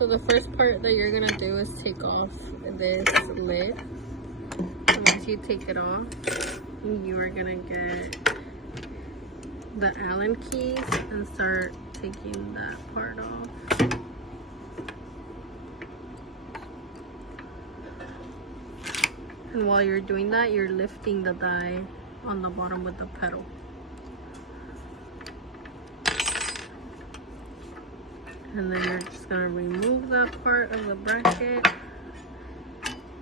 So the first part that you're gonna do is take off this lid. And once you take it off, you are gonna get the Allen keys and start taking that part off. And while you're doing that, you're lifting the die on the bottom with the pedal. And then you're just gonna remove that part of the bracket,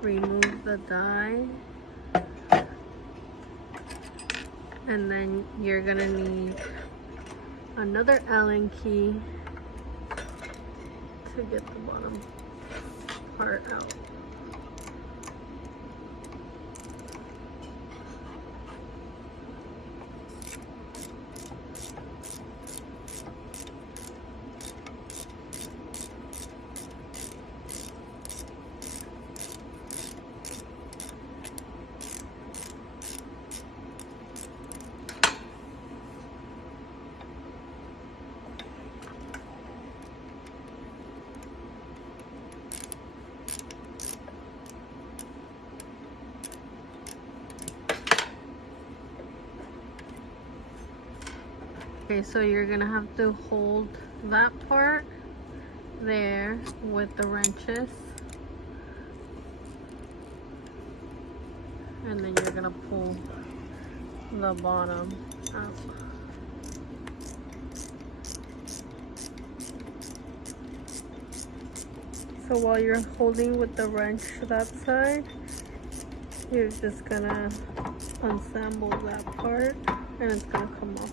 remove the die, and then you're gonna need another Allen key to get the bottom part out. Okay, so you're gonna have to hold that part there with the wrenches, and then you're gonna pull the bottom out. So while you're holding with the wrench that side, you're just gonna unassemble that part and it's gonna come off.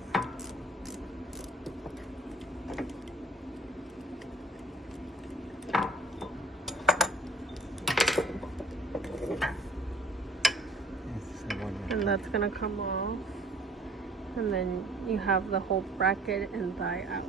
And that's gonna come off, and then you have the whole bracket and die out.